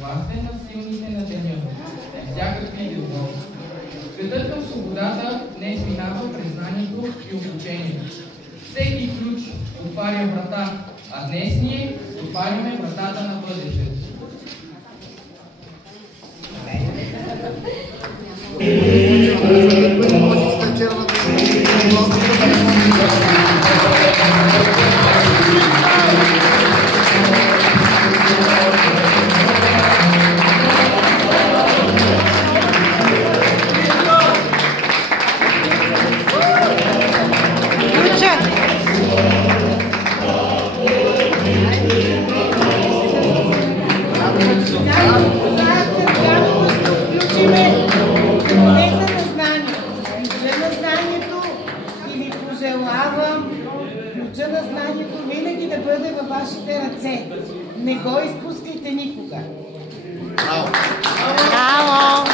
властен на силните на деня и всякакви любов. Пътят към свободата днес минава през знанието и обучението. Всеки ключ отваря врата, а днес ние отваряме вратата на бъдещето. Ключа на знанието винаги да бъде във вашите ръце. Не го изпускайте никога. Браво! Браво!